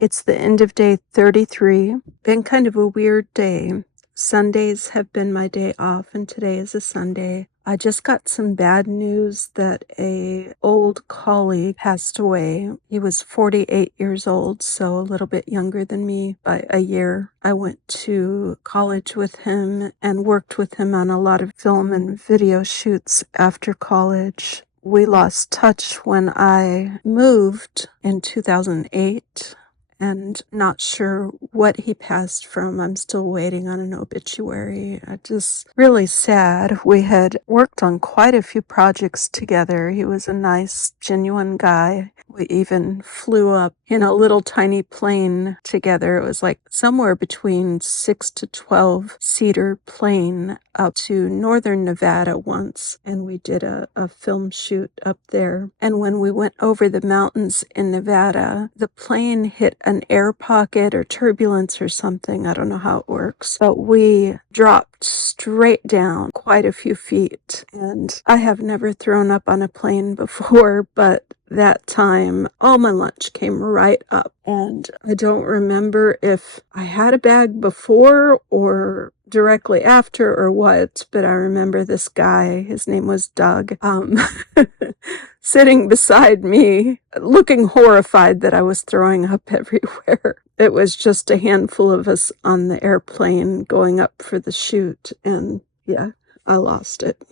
It's the end of day 33. Been kind of a weird day. Sundays have been my day off, and today is a Sunday. I just got some bad news that a old colleague passed away. He was 48 years old, so a little bit younger than me by a year. I went to college with him and worked with him on a lot of film and video shoots after college. We lost touch when I moved in 2008. And not sure what he passed from. I'm still waiting on an obituary. Just really sad. We had worked on quite a few projects together. He was a nice, genuine guy. We even flew up in a little tiny plane together. It was like somewhere between 6 to 12 seater plane up to northern Nevada once, and we did a film shoot up there. And when we went over the mountains in Nevada, the plane hit an air pocket or turbulence or something. I don't know how it works, but we dropped straight down quite a few feet. And I have never thrown up on a plane before, but that time, all my lunch came right up. And I don't remember if I had a bag before or directly after or what, but I remember this guy, his name was Doug, sitting beside me, looking horrified that I was throwing up everywhere. It was just a handful of us on the airplane going up for the shoot, and yeah, I lost it.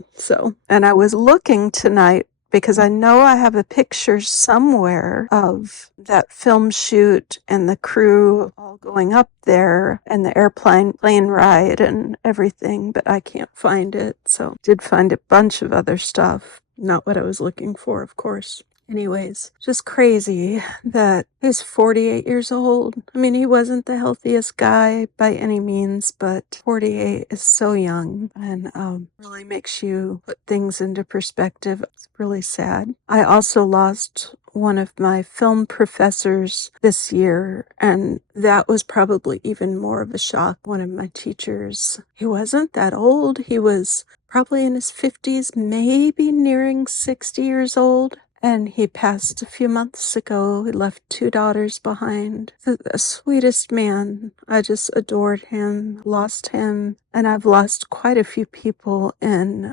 And I was looking tonight because I know I have a picture somewhere of that film shoot and the crew all going up there and the plane ride and everything, but I can't find it. So did find a bunch of other stuff. Not what I was looking for, of course. Anyways, just crazy that he's 48 years old. I mean, he wasn't the healthiest guy by any means, but 48 is so young and really makes you put things into perspective. It's really sad. I also lost one of my film professors this year, and that was probably even more of a shock. One of my teachers, he wasn't that old. He was probably in his 50s, maybe nearing 60 years old. And he passed a few months ago. He left 2 daughters behind. The sweetest man. I just adored him, lost him. And I've lost quite a few people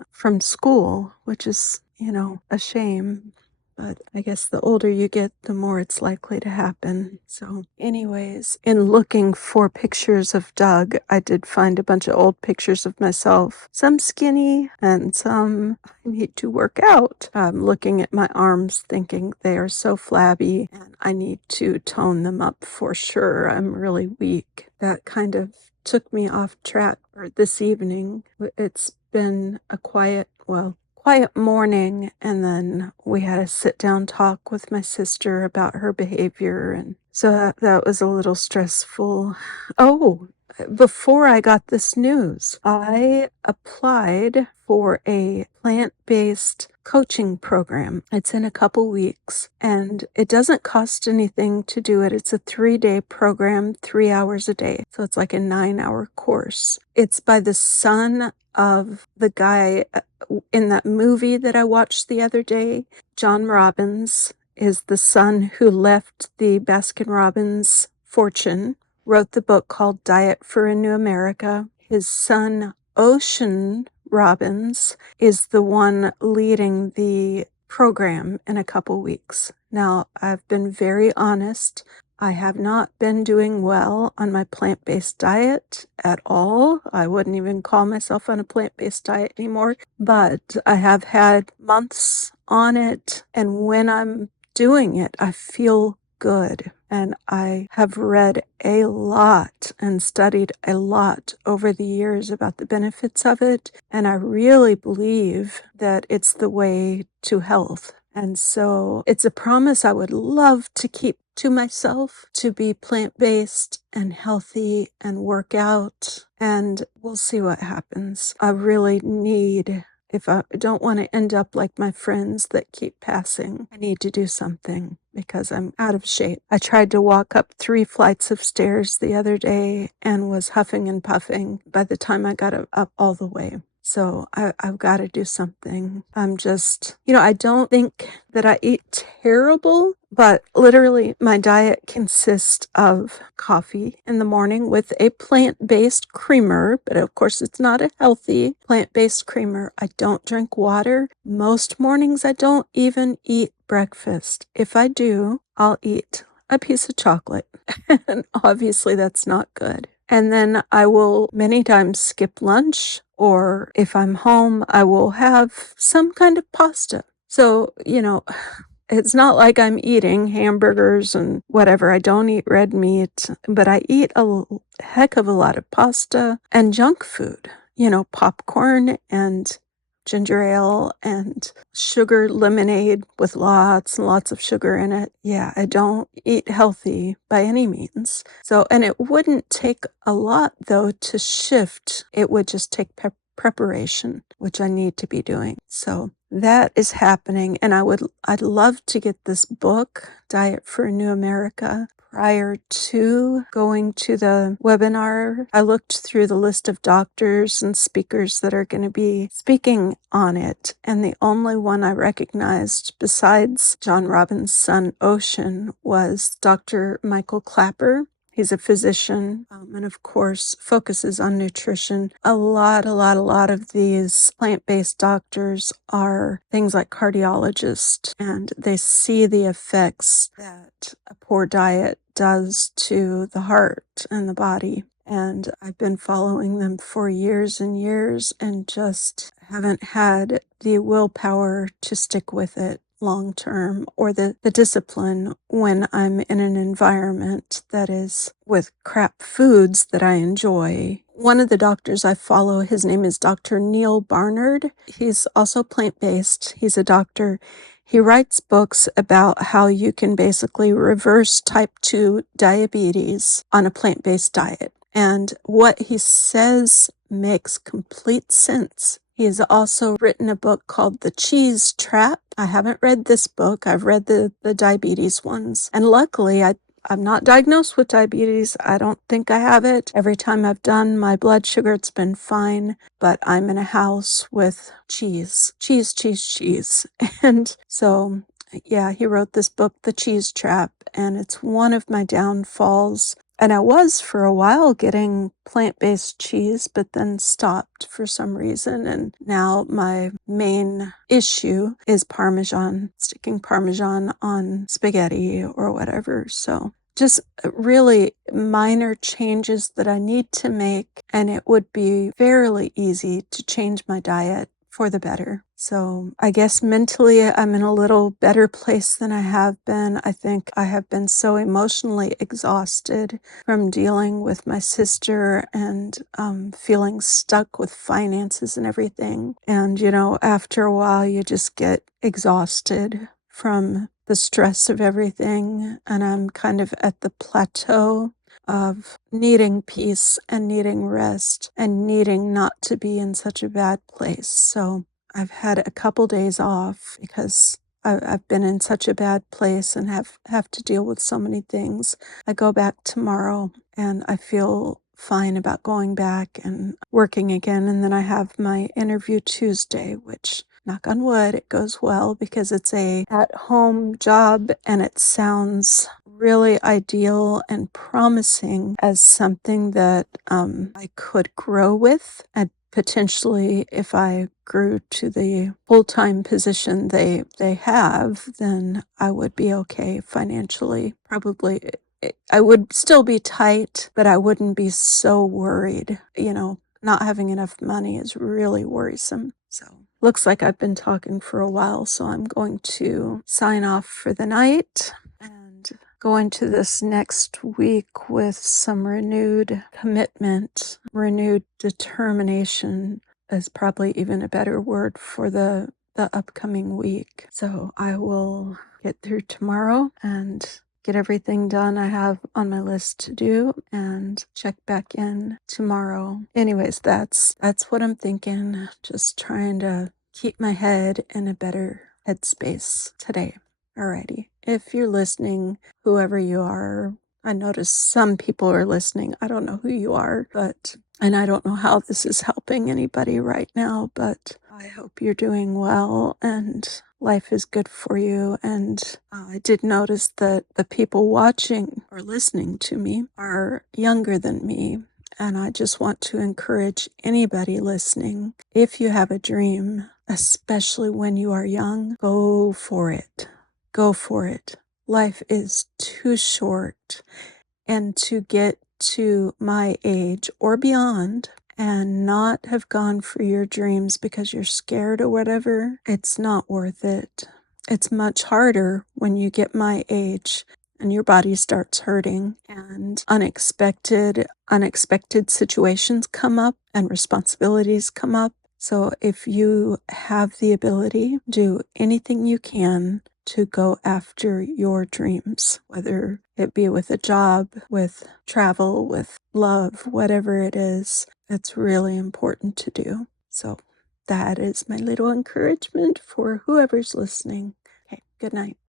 from school, which is, a shame. But I guess the older you get, the more it's likely to happen. So anyways, in looking for pictures of Doug, I did find a bunch of old pictures of myself. Some skinny and some I need to work out. I'm looking at my arms thinking they are so flabby and I need to tone them up for sure. I'm really weak. That kind of took me off track this evening. It's been a quiet morning, and then we had a sit-down talk with my sister about her behavior, and so that was a little stressful. Oh, before I got this news, I applied for a plant-based coaching program. It's in a couple weeks, and it doesn't cost anything to do it. It's a 3-day program, 3 hours a day, so it's like a 9-hour course. It's by the son of the guy in that movie that I watched the other day. John Robbins is the son who left the Baskin-Robbins fortune, wrote the book called Diet for a New America. His son, Ocean Robbins, is the one leading the program in a couple weeks. Now, I've been very honest. I have not been doing well on my plant-based diet at all. I wouldn't even call myself on a plant-based diet anymore, but I have had months on it, and when I'm doing it, I feel good. And I have read a lot and studied a lot over the years about the benefits of it, and I really believe that it's the way to health. And so it's a promise I would love to keep to myself, to be plant-based and healthy and work out, and we'll see what happens. I really need, if I don't want to end up like my friends that keep passing, I need to do something because I'm out of shape. I tried to walk up 3 flights of stairs the other day and was huffing and puffing by the time I got up all the way. So I've got to do something. I'm just, I don't think that I eat terrible, But literally, my diet consists of coffee in the morning with a plant-based creamer, but of course it's not a healthy plant-based creamer. I don't drink water. Most mornings I don't even eat breakfast. If I do, I'll eat a piece of chocolate. And obviously that's not good. And then I will many times skip lunch, or if I'm home, I will have some kind of pasta. So, it's not like I'm eating hamburgers and whatever. I don't eat red meat, but I eat a heck of a lot of pasta and junk food, popcorn and ginger ale and sugar lemonade with lots and lots of sugar in it. Yeah, I don't eat healthy by any means. So, and it wouldn't take a lot though to shift. It would just take preparation, which I need to be doing. So that is happening. And I'd love to get this book, Diet for a New America. Prior to going to the webinar, I looked through the list of doctors and speakers that are going to be speaking on it. And the only one I recognized besides John Robbins' son, Ocean, was Dr. Michael Klapper. He's a physician and, of course, focuses on nutrition. A lot of these plant-based doctors are things like cardiologists, and they see the effects that a poor diet does to the heart and the body. And I've been following them for years and years and just haven't had the willpower to stick with it long term, or the discipline when I'm in an environment that is with crap foods that I enjoy. One of the doctors I follow, his name is Dr. Neal Barnard. He's also plant-based. He's a doctor. He writes books about how you can basically reverse type 2 diabetes on a plant-based diet. And what he says makes complete sense. He has also written a book called The Cheese Trap. I haven't read this book. I've read the diabetes ones. And luckily, I'm not diagnosed with diabetes. I don't think I have it. Every time I've done my blood sugar, it's been fine. But I'm in a house with cheese. And so, yeah, he wrote this book, The Cheese Trap, and it's one of my downfalls. And I was for a while getting plant-based cheese, but then stopped for some reason. And now my main issue is Parmesan, sticking Parmesan on spaghetti or whatever. So just really minor changes that I need to make, and it would be fairly easy to change my diet for the better. So I guess mentally I'm in a little better place than I have been. I think I have been so emotionally exhausted from dealing with my sister and feeling stuck with finances and everything. And, after a while you just get exhausted from the stress of everything. And I'm kind of at the plateau of needing peace and needing rest and needing not to be in such a bad place. So I've had a couple days off because I've been in such a bad place and have to deal with so many things. I go back tomorrow and I feel fine about going back and working again. And then I have my interview Tuesday, which, knock on wood, it goes well because it's a at-home job and it sounds really ideal and promising as something that I could grow with. And potentially, if I grew to the full-time position they have, then I would be okay financially. Probably I would still be tight, but I wouldn't be so worried. Not having enough money is really worrisome. So looks like I've been talking for a while, so I'm going to sign off for the night and go into this next week with some renewed commitment, renewed determination is probably even a better word for the upcoming week. So I will get through tomorrow and get everything done I have on my list to do and check back in tomorrow. Anyways, that's what I'm thinking. Just trying to keep my head in a better headspace today. Alrighty. If you're listening, whoever you are, I notice some people are listening. I don't know who you are, and I don't know how this is helping anybody right now, but I hope you're doing well and life is good for you. And I did notice that the people watching or listening to me are younger than me. And I just want to encourage anybody listening, if you have a dream, especially when you are young, go for it. Go for it. Life is too short. And to get to my age or beyond and not have gone for your dreams because you're scared or whatever, it's not worth it. It's much harder when you get my age and your body starts hurting and unexpected situations come up and responsibilities come up. So if you have the ability, do anything you can to go after your dreams, whether it be with a job, with travel, with love, whatever it is. It's really important to do. So that is my little encouragement for whoever's listening. Okay, good night.